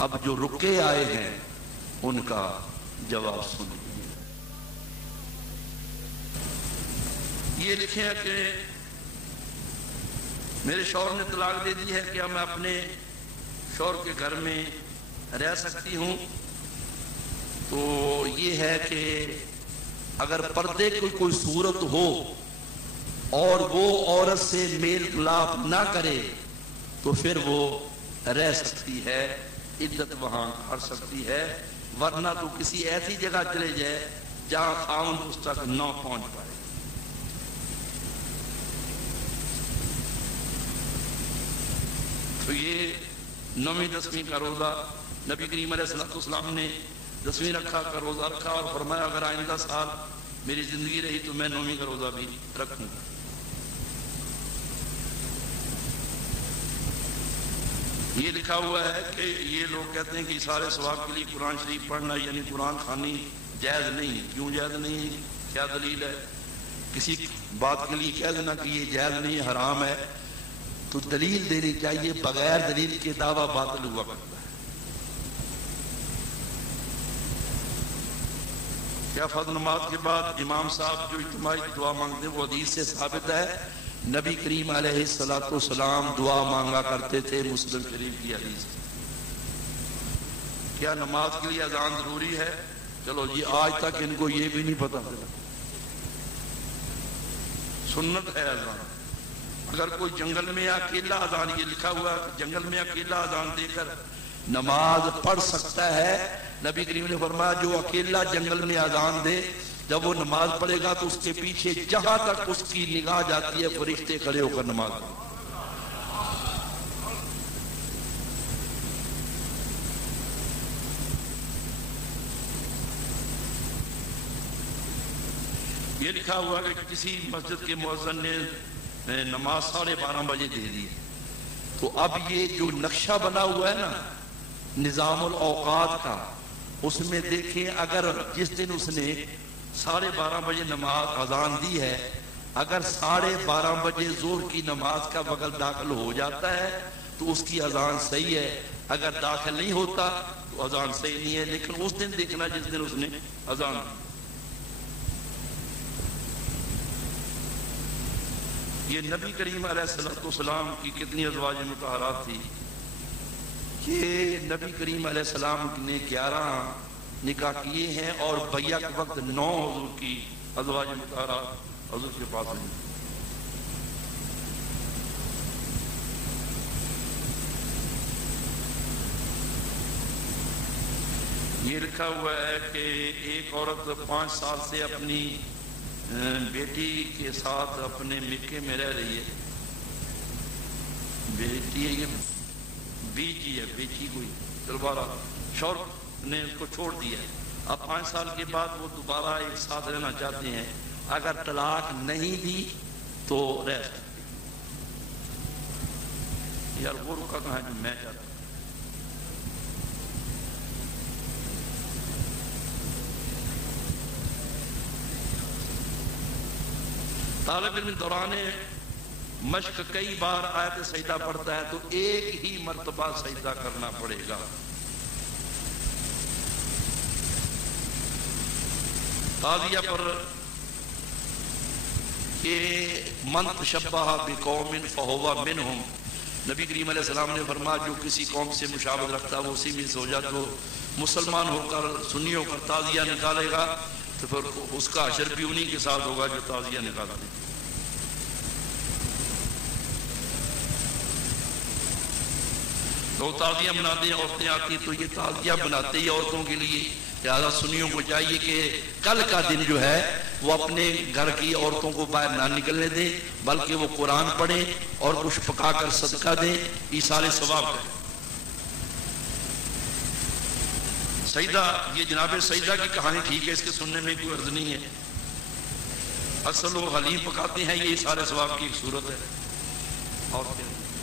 اب جو رکے آئے ہیں ان کا جواب سنیں۔ یہ لکھیں کہ میرے شوہر نے طلاق دے دی ہے، کیا میں اپنے شوہر کے گھر میں رہ سکتی ہوں؟ تو یہ ہے کہ اگر پردے کی کوئی صورت ہو اور وہ عورت سے میل ملاپ نہ کرے تو پھر وہ رہ سکتی ہے، عدت وہاں کر سکتی ہے، ورنہ تو کسی ایسی جگہ چلے جائے جہاں خاوند اس تک نہ پہنچ پائے۔ تو یہ 9ویں 10ویں کا روزہ نبی کریم علیہ السلام نے 10ویں رکھا کا روزہ رکھا اور فرمایا اگر آئندہ سال میری زندگی رہی تو میں 9ویں کا روزہ بھی رکھوں گا۔ یہ لکھا ہوا ہے کہ یہ لوگ کہتے ہیں کہ سارے ثواب کے لیے قرآن شریف پڑھنا یعنی قرآن خوانی جائز نہیں ہے۔ کیوں جائز نہیں ہے؟ کیا دلیل ہے؟ کسی بات کے لیے کہہ دینا کہ یہ جائز نہیں ہے، حرام ہے، تو دلیل دینی چاہیے، بغیر دلیل کے دعویٰ باطل ہوا کرتا ہے۔ کیا فرض نماز کے بعد امام صاحب جو اجتماعی دعا مانگتے ہیں وہ حدیث سے ثابت ہے؟ نبی کریم علیہ السلام دعا مانگا کرتے تھے، مسلم شریف کی حدیث۔ کیا نماز کے لیے اذان ضروری ہے؟ چلو جی، آج تک ان کو یہ بھی نہیں پتا چلا۔ سنت ہے اذان۔ اگر کوئی جنگل میں اکیلا اذان، یہ لکھا ہوا کہ جنگل میں اکیلا اذان دے کر نماز پڑھ سکتا ہے، نبی کریم نے فرمایا جو اکیلا جنگل میں اذان دے جب وہ نماز پڑھے گا تو اس کے پیچھے جہاں تک اس کی نگاہ جاتی ہے فرشتے کھڑے ہو کر نماز پڑھیں۔ یہ لکھا ہوا کہ کسی مسجد کے مؤذن نے نماز 12:30 بجے دے دی، تو اب یہ جو نقشہ بنا ہوا ہے نا نظام الاوقات کا، اس میں دیکھیں اگر جس دن اس نے 12:30 بجے نماز اذان دی ہے، اگر 12:30 بجے ظہر کی نماز کا وقت داخل ہو جاتا ہے تو اس کی اذان صحیح ہے، اگر داخل نہیں ہوتا تو اذان صحیح نہیں ہے۔ لیکن اس دن دیکھنا جس دن اس نے اذان دی۔ یہ نبی کریم علیہ السلام کی کتنی ازواج مطہرات تھی کہ نبی کریم علیہ السلام نے 11 نکاح کیے ہیں اور بیعہ کے وقت 9 حضور کی ازواج مطہرات حضور کے پاس ہیں۔ یہ لکھا ہوا ہے کہ ایک عورت 5 سال سے اپنی بیٹی کے ساتھ اپنے مکے میں رہ رہی ہے۔ بیٹی ہے، یہ بیچی کوئی دوبارہ شوہر نے اس کو چھوڑ دیا ہے، اب 5 سال کے بعد وہ دوبارہ ایک ساتھ رہنا چاہتے ہیں، اگر طلاق نہیں دی تو رہ سکتے۔ یار وہ رکا کہاں ہے جو میں چاہتا ہوں؟ طالب علم دوران مشق کئی بار آیت سجدہ پڑھتا ہے تو ایک ہی مرتبہ سجدہ کرنا پڑے گا۔ تعزیہ پر کہ من تشبہ بقوم فہو منہم، نبی کریم علیہ السلام نے فرمایا جو کسی قوم سے مشابہت رکھتا ہے وہ اسی میں سے ہو جاتا، تو مسلمان ہو کر سنی ہو کر تعزیہ نکالے گا تو پھر اس کا حشر بھی انہی کے ساتھ ہوگا جو تعزیہ نکالتے ہیں۔ تو تعزیہ بناتے ہیں، عورتیں آتی تو یہ تعزیہ بناتے ہی عورتوں کے لیے، لہٰذا سنیوں کو چاہیے کہ کل کا دن جو ہے وہ اپنے گھر کی عورتوں کو باہر نہ نکلنے دیں، بلکہ وہ قرآن پڑھیں اور کچھ پکا کر صدقہ دیں، ایصال ثواب کریں۔ سجدہ، یہ جناب سجدہ کی کہانی ٹھیک ہے، اس کے سننے میں کوئی عرض نہیں ہے، اصل وہ حلیم پکاتے ہیں، یہ سارے ثواب کی ایک صورت ہے۔ اور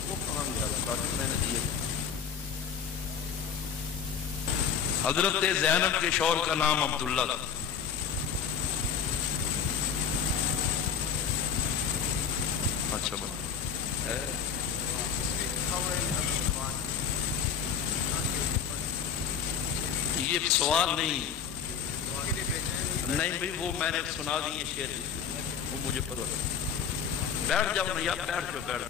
وہ کہاں گیا میں نے دیے؟ حضرت زینب کے شوہر کا نام عبداللہ تھا۔ اچھا یہ سوال نہیں بھائی، وہ میں نے سنا دیے شعر، وہ مجھے پتہ۔ بیٹھ جاؤ نا یار، بیٹھ جاؤ، بیٹھ